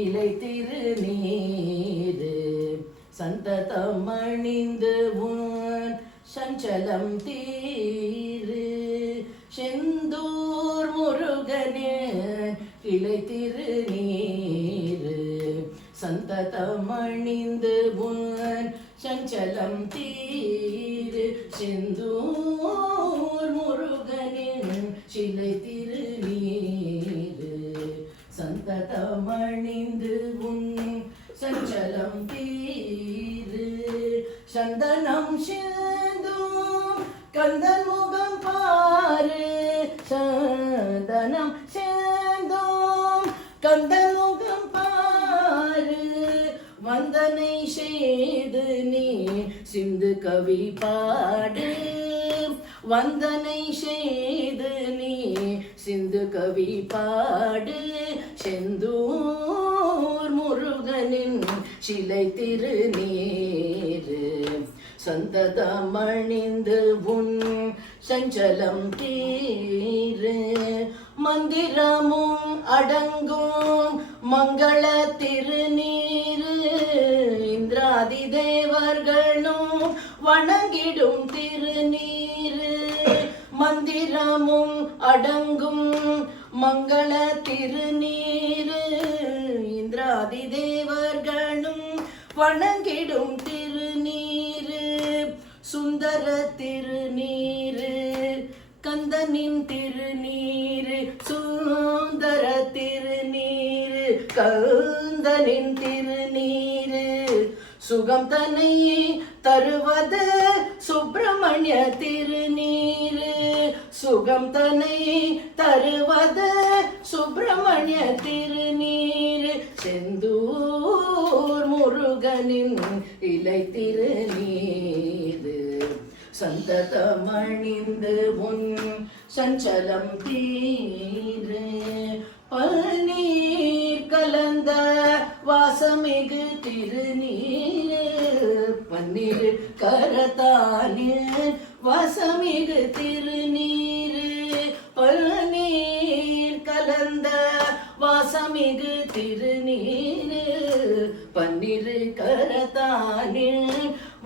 இலை திருநீரு சந்ததமணிந்து உன் சஞ்சலம் தீரு செந்தூர் முருகனே இலை திருநீரு சந்ததமணிந்து உன் சஞ்சலம் தீரு செந்தூர் முருகனே சிலை திருநீரு சந்ததமணிந்து உன் சஞ்சலம் தீரு சந்தனம் சேந்தும் கந்தன் முகம் பாரு சந்தனம் சேந்தும் கந்தன் முகம் பாரு வந்தனை செய்து நீ சிந்து கவி பாடு வந்தனை செய்து நீ சிந்து கவி பாடு செந்தூர் முருகனின் சிலை திருநீரு சந்ததமணிந்து உன் சஞ்சலம் தீரு மந்திரமும் அடங்கும் மங்கள திருநீரு இந்திராதி தேவர்களும் வணங்கிடும் திருநீரு மந்திரமும் அடங்கும் மங்கள திருநீரு இந்திராதி தேவர்களும் வணங்கிடும் திருநீரு சுந்தர திருநீரு கந்தனின் திருநீரு சுந்தர திருநீரு கந்தனின் திருநீரு சுகம் தன்னை தருவது சுப்பிரமணிய திருநீரு சுகம் தன்னை தருவது சுப்பிரமணிய திருநீரு செந்தூர் முருகனின் இலை திருநீரு சந்ததமணிந்து உன் சஞ்சலம் தீரு பன்னீர் கலந்த வாசமிகு திருநீரு பன்னீர் கரத்தானே வாசமிகு திருநீரு பன்னீர் கலந்த வாசமிகு திருநீரு பன்னீர் கரத்தானே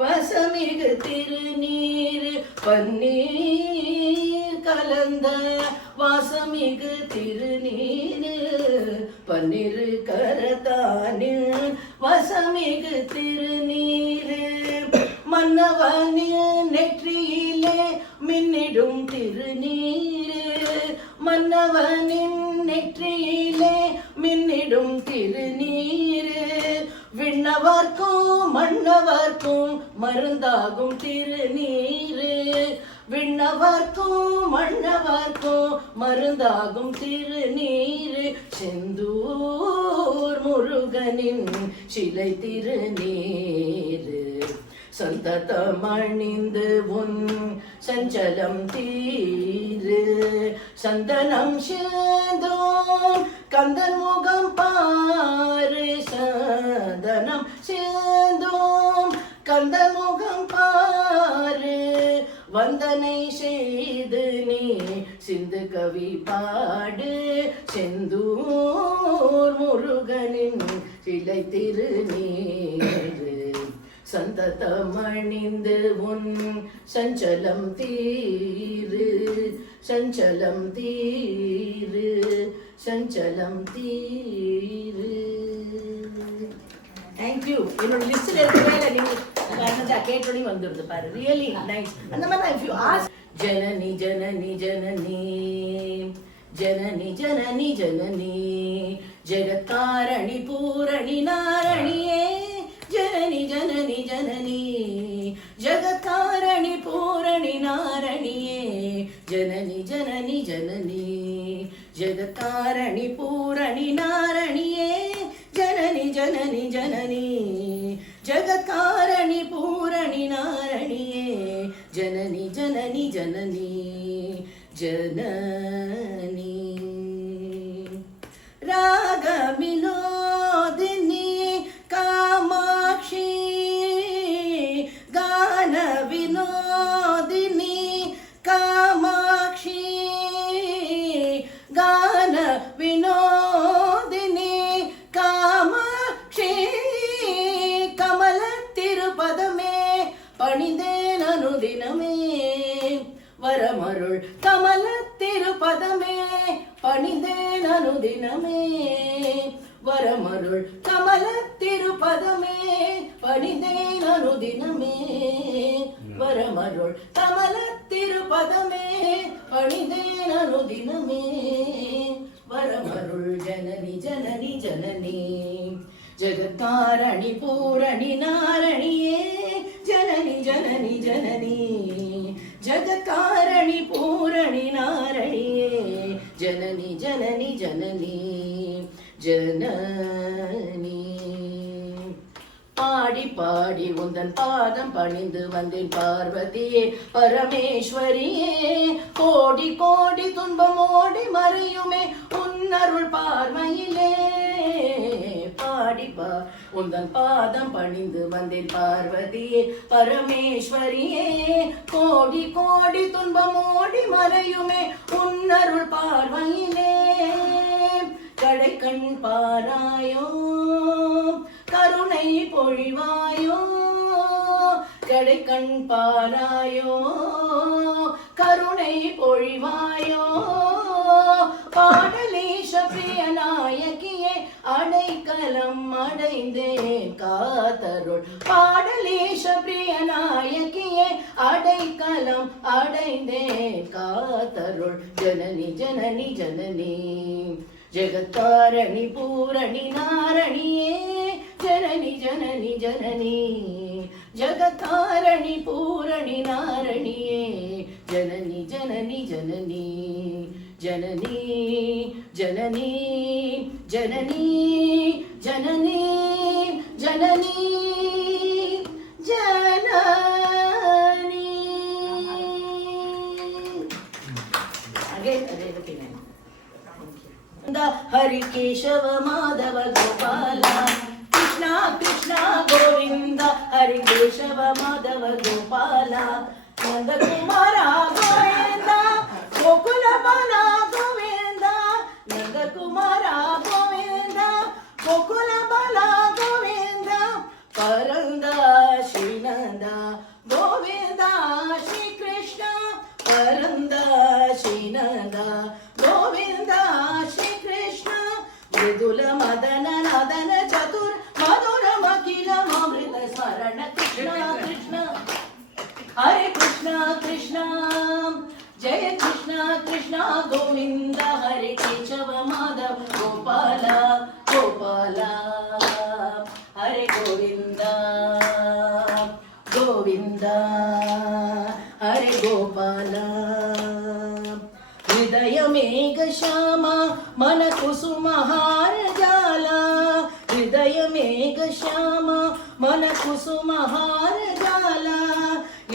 வாசமிகு திருநீரு பன்னீர் கலந்த வாசமிகு திருநீரு பன்னீர் கரத்தானே வாசமிகு திருநீரு மன்னவனின் நெற்றியிலே மின்னிடும் திருநீரு மன்னவனின் நெற்றியிலே மின்னிடும் திருநீரு விண்ணவர்க்கும் மன்னவர்க்கும் மருந்தாகும் திருநீரு விண்ணவர்க்கும் மன்னவர்க்கும் மருந்தாகும் திருநீரு செந்தூர் முருகனின் சிலை திருநீரு சந்ததமணிந்து உன் சஞ்சலம் தீரு சந்தனம் சேந்தோம் கந்தன் முகம் பாரு சந்தனம் சேந்தோம் கந்தன் முகம் பாரு வந்தனை செய்து நீ சிந்து கவி பாடு செந்தூர் முருகனின் சிலை திருநீரு சந்ததமணிந்து உன் சஞ்சலம் தீரு சஞ்சலம் தீரு சஞ்சலம் தீரு. தேங்க்யூ. என்னோட லிஸ்ட்ல இருக்கவே நீங்க கேட்டோடனே வந்துருது பாரு. Really nice. அந்த மாதிரி இஃப் யூ ஆஸ்க் ஜனனி ஜனனி ஜனனி ஜனனி ஜனனி ஜனனி ஜெகத்காரணி பூரணி நாரணியே ஜனனி ஜனனி ஜனனி ஜகத்காரணி பூரணி நாரணியே ஜனனி ஜனனி ஜனனி ஜகத்காரணி பூரணி நாரணியே ஜனனி ஜனனி ஜனனி ஜகத்காரணி பூரணி நாரணியே ஜனனி ஜனனி ஜனனி ஜனனி ராகமிலோதினி காமாட்சி கான வினோதினி காமாட்சி கான வினோதினி வரமருள் கமல திருப்பதமே பணிந்தேன் அனுதினமே. வரமருள் கமல திருப்பதமே பணிந்தேன் அனுதினமே. வரமருள் ஜனனி ஜனனி ஜனனி ஜகத்காரணி பூரணி நாரணியே. ஜனனி ஜனனி ஜனனி ஜகத்காரணி பூரணி நாரணியே. ஜனனி ஜனனி ஜனனி ஜனனி. பாடி பாடி உந்தன் பாதம் பணிந்து வந்தேன் பார்வதியே பரமேஸ்வரியே. கோடி கோடி துன்பம் ஓடி மறையுமே உன்னருள் பார்வையிலே. பாடி உந்தன் பாதம் பணிந்து வந்தேன் பார்வதியே பரமேஸ்வரியே. கோடி கோடி துன்பம் ஓடி மறையுமே உன்னருள் பார்வையிலே. கடை கண் பாராயோ கருணை பொழிவாயோ. கடை கண் பாராயோ கருணை பொழிவாயோ. பாடலேஷ பிரிய நாயகியே அடைக்கலம் அடைந்தேன் காத்தருள். பாடலேஷ பிரிய நாயகியே அடைக்கலம் அடைந்தேன் காத்தருள். ஜனனி ஜனனி ஜனனி ஜகத்காரணி பூரணி நாரணியே. ஜனனி ஜனனி ஜனனி ஜகத்காரணி பூரணி நாரணியே. ஜனனி ஜனனி ஜனனி ஜனனி ஜனனி ஜனனி ஜனனி ஜனனி ஜனனி. हरि केशव माधव गोपाल कृष्ण कृष्ण गोविंद. हरि केशव माधव गोपाल नंद कुमार गोविंद. गोकुल बाल गोविंद. नंद कुमार गोविंद. गोकुल बाल गोविंद. परंद श्रीनंद गोविंद श्री कृष्ण. परंद श्रीनंद गोविंद श्री कृष्ण. मृदुल मदन नदन चतुर मधुर मकिल अमृत स्मरण. कृष्ण कृष्ण हरे कृष्ण कृष्ण जय कृष्ण कृष्ण गोविंद. हरे केशव माधव गोपाल गोपाल. हरे गोविंद गोविंद हरे गोपाल. हृदय मेघ श्याम मन कुसुमहार जाला. हृदय मेघ श्याम मन कुसुमहार जाला.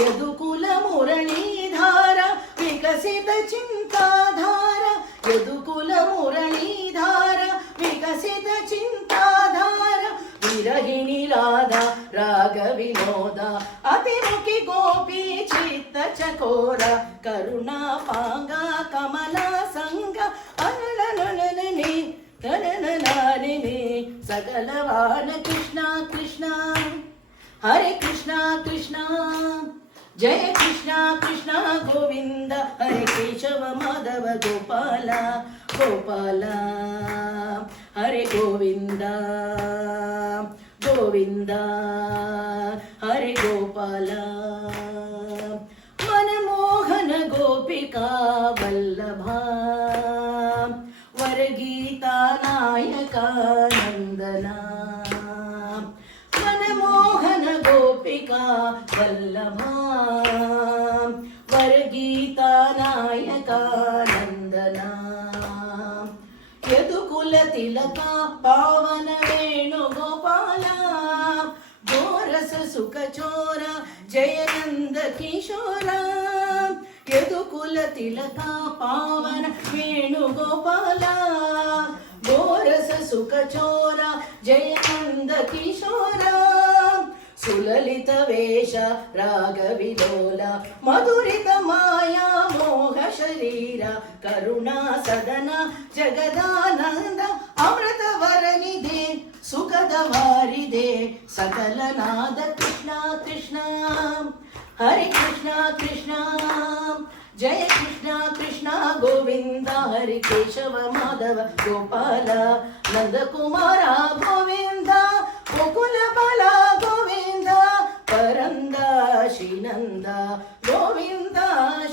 यदुकुल मुरलीधार विकसित चिंताधार. यदुकुल मुरलीधार विकसित चिंताधार. विरहिणी राधा राग विनोद अतिमुखी गोपी चित्त चकोर. करुणा पांगा कमला संग अनलनननि कनननानिनि. सकलवान कृष्ण कृष्ण हरे कृष्ण कृष्ण जय कृष्ण कृष्ण गोविंद. हरे केशव माधव गोपाल गोपाल. हरे गोविंद गोविंद हरे गोपाल. मनमोहन गोपिका वल्लभा वरगीता नायका नंदना. मनमोहन गोपिका वल्लभा वरगीता नायका नंदना. यदुकुल तिलका पावन वेणुगोपाल. गोरस सुख चोरा जय नंद किशोरा. यदुकुल तिलका पावन वेणुगोपाल. गोरस सुख चोरा जय नंद किशोरा. सुललित वेश राग विलोल मधुरित माया मोह शरीर. करुणा सदन जगदानंद अमृत वरनिधे सुखद वारिदे. सकल नाद कृष्ण कृष्ण हरे कृष्ण कृष्ण जय कृष्ण कृष्ण गोविंद हरे केशव माधव गोपाल नंद कुमार गोविंद गोकुल बाल गोविंद परंद श्रीनंद गोविंद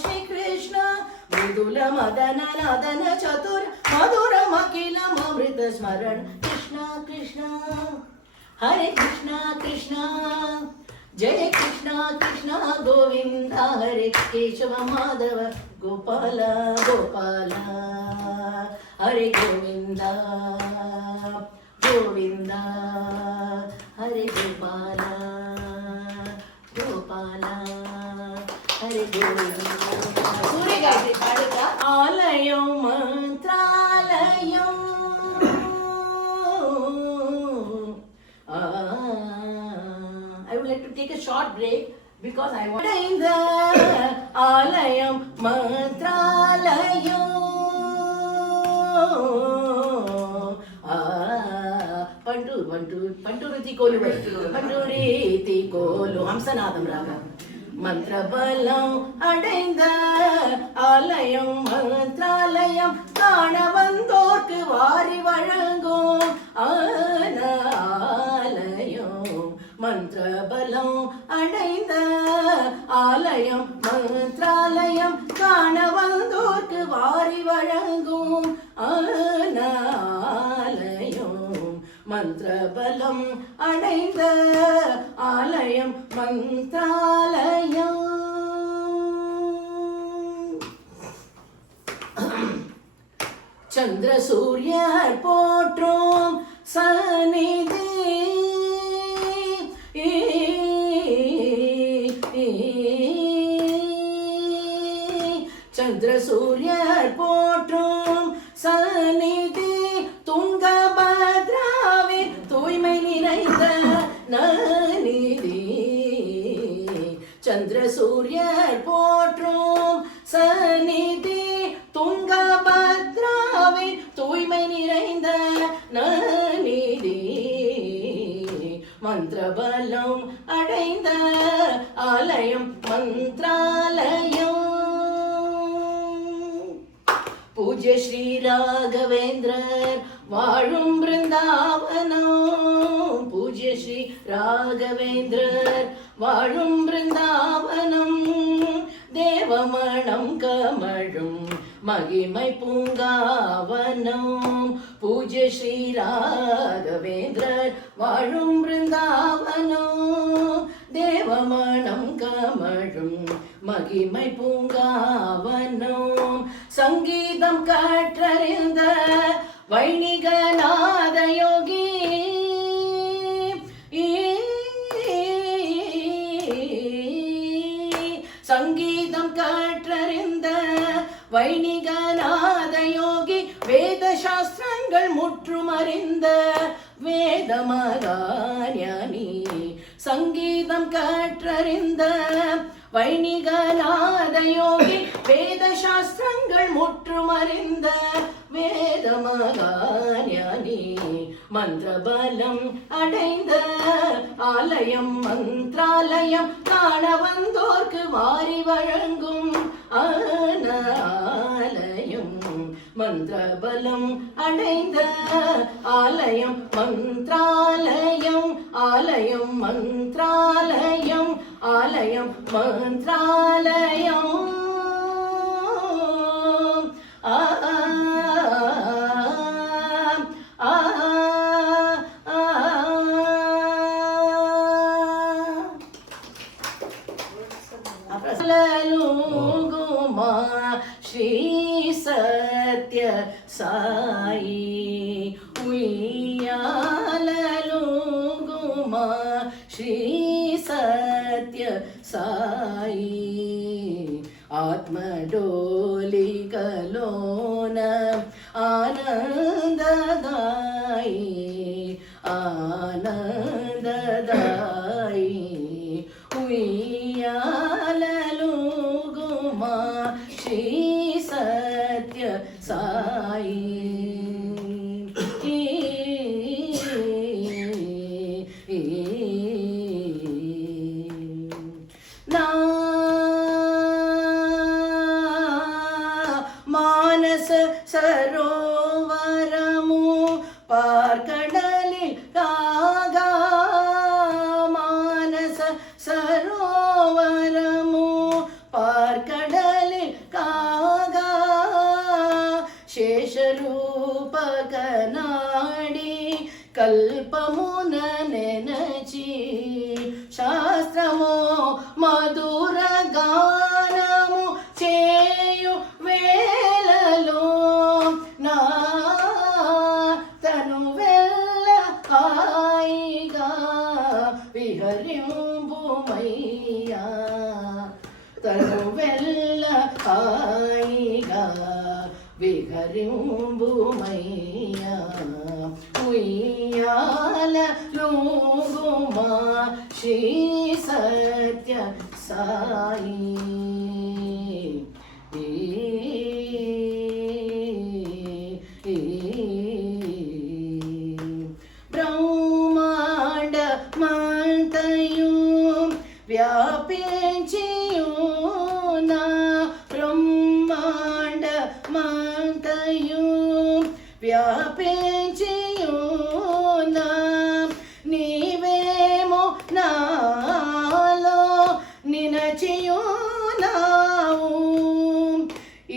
श्री कृष्ण मृदुल मदन नादन चतुर मधुर मकिल अमृत स्मरण कृष्ण कृष्ण हरे कृष्ण कृष्ण जय कृष्ण कृष्ण गोविंद हरे केशव माधव गोपाल गोपाल हरे गोविंद गोविंद हरे गोपाल गोपाल हरे गोविंद सूर्य गायत्री पाड़ेगा आलयं मंत्रालयं I would like to take a short break because I want in the alayam mantralayam पंटुरुति कोलु पंटुरीति कोलु हंसनादम रागा மந்திரபலம் அடைந்த ஆலயம் மந்திராலயம் காண வந்தோர்க்கு வாரி வழங்கும் ஆலயம் மந்திரபலம் அடைந்த ஆலயம் மந்திராலயம் காண வந்தோர்க்கு வாரி வழங்கும் ஆலயம் மந்திரபலம் அடைந்த ஆலயம் மந்திராலயம் சந்திர சூரியர் போற்றும் சந்நிதி சந்திர சூரியர் போற்றும் சந்நிதி துங்கபத்ராவே தூய்மை நிறைந்த நநிதி சந்திர சூரியர் போற்றும் சந்நிதி துங்கபத்ராவே தூய்மை நிறைந்த நநிதி மந்திரபலம் அடைந்த ஆலயம் மந்திராலயம் பூஜ்ய ஸ்ரீ ராகவேந்திரர் வாழும் பிருந்தாவனம் பூஜ்ய ஸ்ரீ ராகவேந்திரர் வாழும் பிருந்தாவனம் தேவமணம் கமழும் மகிமை பூங்காவனம் பூஜ்ய ஸ்ரீ ராகவேந்திரர் வாழும் பிருந்தாவனம் தேவமணம் கமழும் மகிமை பூங்காவனம் சங்கீதம் கற்றறிந்த வைணிகநாத யோகி சங்கீதம் கற்றறிந்த வைணிகநாத யோகி வேத சாஸ்திரங்கள் முற்றும் அறிந்த வேதமகாஞானி சங்கீதம் கற்றறிந்த வைணிகநாத யோகி வேத சாஸ்திரங்கள் முற்றும் அறிந்த வேதமகாஞானி மந்திரபலம் அடைந்த ஆலயம் மந்திராலயம் காண வந்தோர்க்கு வாரி வழங்கும் ஆலயம் மந்திரபலம் அடைந்த ஆலயம் மந்திராலயம் ஆலயம் மந்திராலயம் ஆலயம் மந்திராலயம் श्री सत्य साई उय्याललुगुमा श्री सत्य साई आत्मडोली कलोन आनंददाई आनंददाई उय्याललुगुमा श्री सत्य साई பார்க்கடலில் காகா மானச சரோவரமோ பார்க்கடலில் காகா శేషరూపకనాడి కల్పమున నెనచి శాస్త్రమో మధుర గానము చేయు వేళలో నా తను వెళ్ళ హాయిగా విహరింపుమయ్యా తను వెళ్ళ హాయిగా విహరింపుమయ్యా ఉయ్యాల లూగుమా శ్రీ సత్య సాయి బ్రహ్మాండ మంతయు వ్యాపించియు నా బ్రహ్మాండ మంతయు వ్యాపించియు నా నీవేమో నాలో నినచియు నావు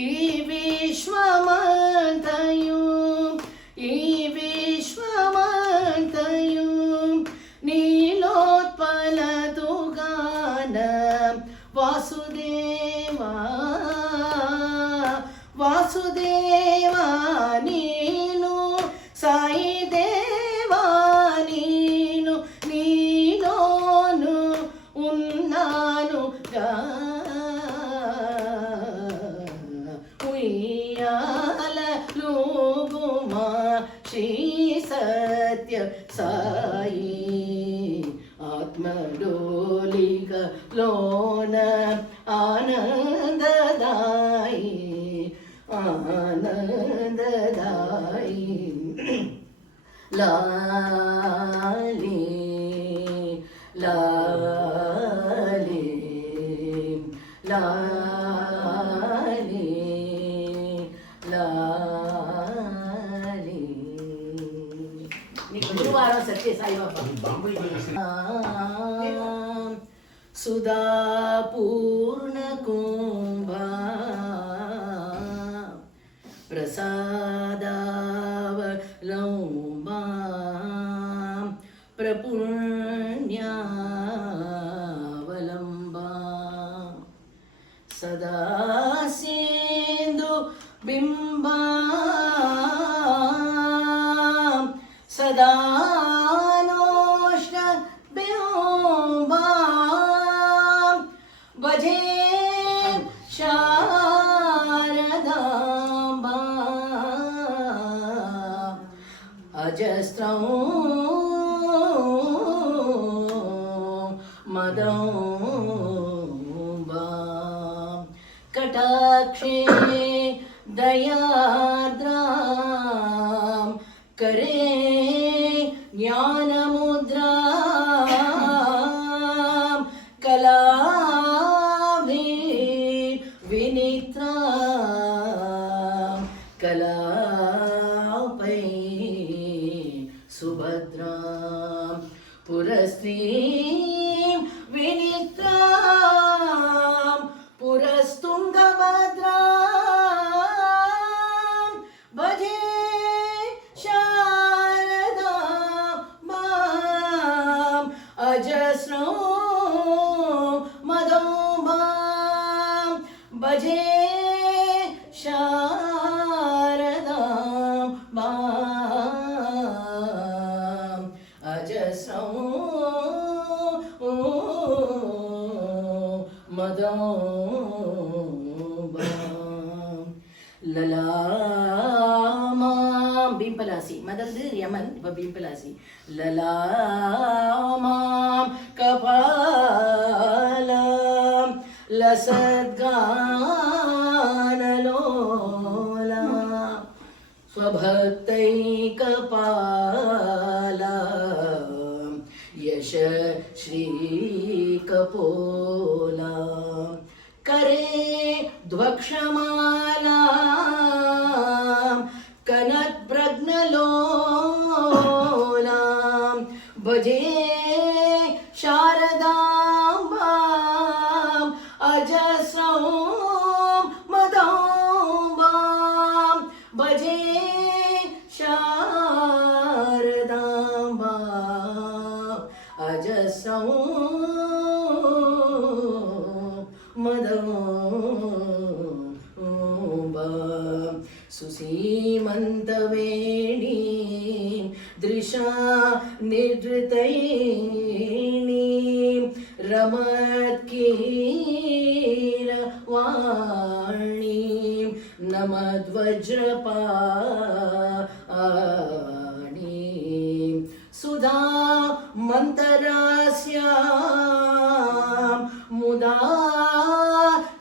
ఈ విశ్వమంతయు ఈ విశ్వమంతయు నీలోత్పలతుగాన వాసుదేవా వాసుదేవా నీను సాయి దేవా నీను నీలోను ఉన్నానుగా ఉయ్యాల లూగుమా శ్రీ సత్య సాయి ఆత్మడోలిక లోన ఆనందదాయి ఆనందదాయి లాలి లాలి లాలి లాలి నీకు గురువారం సత్య సాయిబాబా సుధా పూర్ణ కుంభా ప్రసాదావలంబా ప్రపుణ్యావలంబా సదా సేందు బింబా సదా నోష్ణ బింబా భజే శారదాంబా అజస్రం మదంబా కటాక్షే దయాద్రాం करे ज्ञानमुद्रा कलाभि विनित्रा कलापै सुभद्रा पुरस्त्री विनित्रा पुरस्तुंगभद्रा भजे अजस्रो मदोभां भजे शारदां अजस्रो मदोभां ललामा बिंपलासी मदद यमन बिंपलासी ललामां कपालं लसद्गानलोला स्वभक्तैकपाला यश श्रीकपोला करे ध्वक्षमाला कनद्भ्रग्नलोला भजे शारदाम्बाम् अजस्रं मदाम्बाम् भजे शारदाम्बाम् अजस्रं मदाम्बाम् सुसीमन्तवेणी दृशा निर्धृतैणी रमत्कीरवाणी नमद्वज्रपाणि सुधा मन्तरास्यां मुदा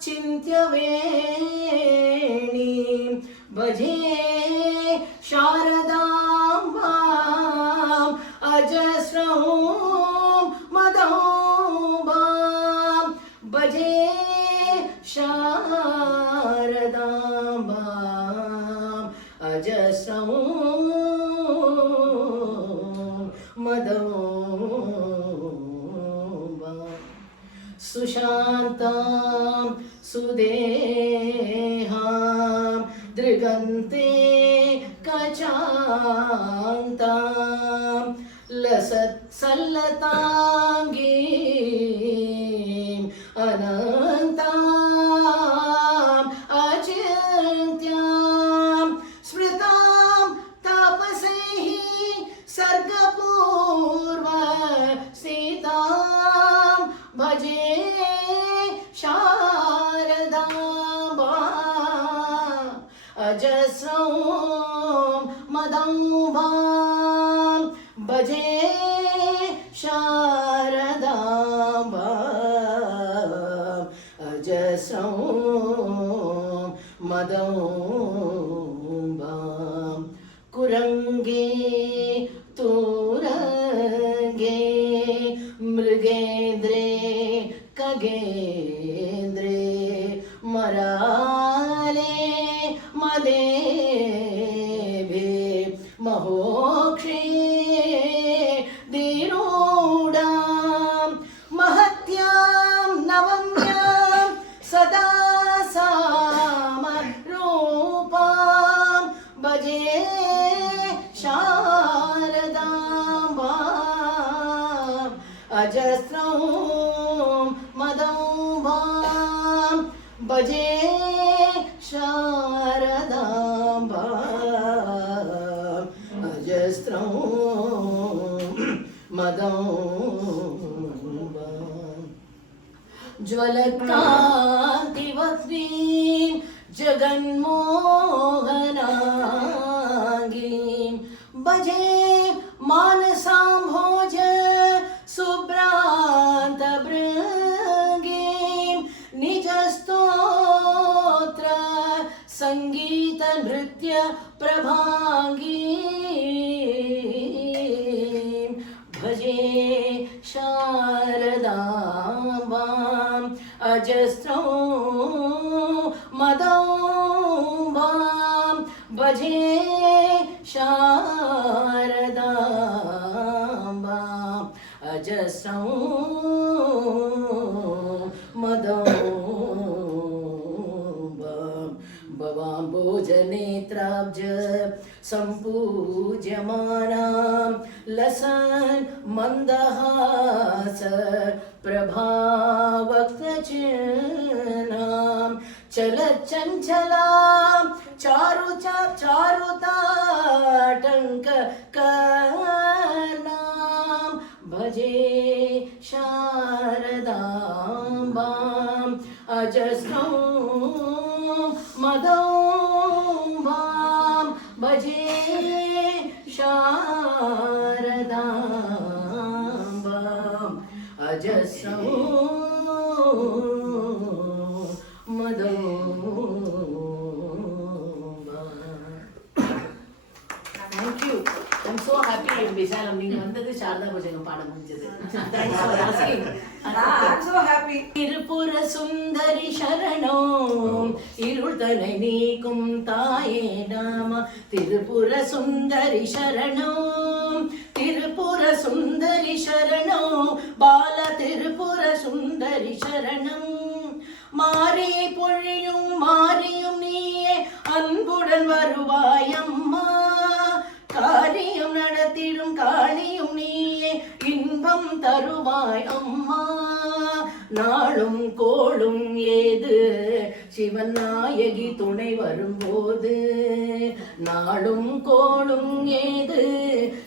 चिन्त्यवेणी भजे शारदाम्बाम् अजस्रं मदाम्बाम् भजे शारदाम्बाम् अजस्रं मदाम्बाम् सुशान्तां सुदेहां दृगन्ते कचान्तां लसत् सल्लताङ्गीम् अनन्ताम् अचिन्त्यां स्मृतां तापसैः सर्गपूर्व सीतां भजे शारदाम्बाम् अजस्रं मदाम्बाम् भजे शारदाम्बाम् अजस्रं मदाम्बाम् कुरंगे तुरंगे मृगेन्द्रे खगेन्द्रे मराले मदेभे महोक्षे धीरूढां महत्यां नवम्यां सदा सामरूपां भजे शारदाम्बाम् अजस्रं मदाम्बाम् भजे शारदाम्बाम् अजस्रं मदाम्बाम् ज्वलकान्तिवह्नीं जगन्मोहनाङ्गीं भजे मानसाम्भोज शुभ्रान्तभृङ्गीं निजस्तोत्र संगीत नृत्य प्रभाङ्गीं भजे शारदाम्बाम् अजस्रं मदाम्बाम् भजे शारदाम्बाम् अजस्रं मदाम्बाम् भवाम्बोजनेत्राब्ज सम्पूज्यमानां लसन् मन्दहास प्रभावक्तचिह्नां चलच्चञ्चलां चारुताटङ्ककर्णां भजे शारदाम्बाम् अजस्रं मदाम्बाम् भजे शारदाम्बाम् अजस्रं Thank you. I'm so happy I'm Visalam. நீங்க வந்தது சாரதா பூஜைக்கு பாட முடிஞ்சது. Thanks for asking. I'm so happy. Tripura சுந்தரி சரணம் இருள் தனை நீக்கும் தாயே நாம திருப்புர சுந்தரி சரணம் திருப்புர சுந்தரி சரணம். மாரியை பொழியும் மாரியும் நீயே அன்புடன் வருவாய் அம்மா. காரியம் நடத்திடும் காளியும் நீயே இன்பம் தருவாய் அம்மா. நாளும் கோளும் ஏது சிவன் நாயகி துணை வரும்போது. நாளும் கோளும் ஏது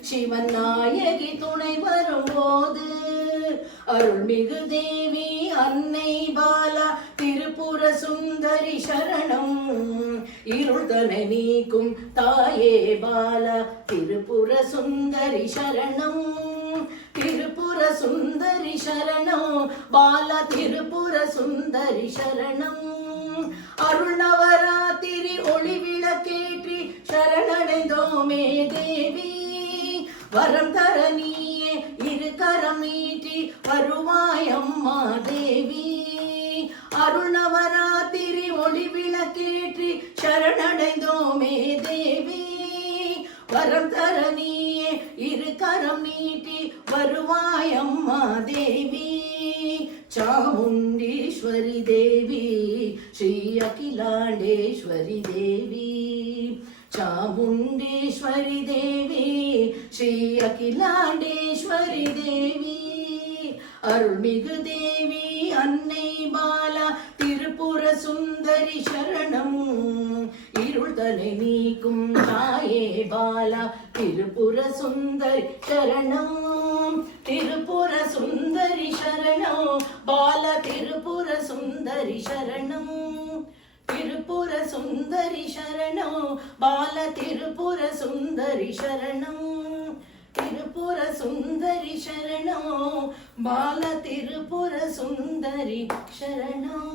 சிவன் நாயகி துணை வரும்போது. அருள்மிகு தேவி அன்னை பாலா திருப்புர சுந்தரி சரணம். இருள்தனை நீக்கும் தாயே பாலா திருப்புர சுந்தரி சரணம். திருப்புர சுந்தரி சரணம் பாலா திருப்புர சுந்தரி சரணம். அருள் நவராத்திரி ஒளி விளக்கேற்றி சரணடைந்தோமே தேவி. வரம் தர நீயே இரு கரம் நீட்டி வருவாய் அம்மா தேவி. அருள் நவராத்திரி ஒளி விளக்கேற்றி சரணடைந்தோமே தேவி. வரம் தர நீயே இரு கரம் நீட்டி வருவாய் அம்மா தேவி. சாமுண்டீஸ்வரி தேவி ஸ்ரீ அகிலாண்டேஸ்வரி தேவி. சாமுண்டீஸ்வரி தேவி ஸ்ரீ அகிலாண்டேஸ்வரி தேவி. அருள்மிகு தேவி அன்னை பாலா திருப்புர சுந்தரி சரணம். இருள்தனை நீக்கும் தாயே பாலா திருப்புர சுந்தரி சரணம். திருப்புர சுந்தரி சரணம் பாலா திருப்புர சுந்தரி சரணம். திருப்புர சுந்தரி சரணம் பாலா திருப்புர சுந்தரி சரணம். திருப்புர சுந்தரி சரணம் பாலா திருப்புர சுந்தரி சரணம்.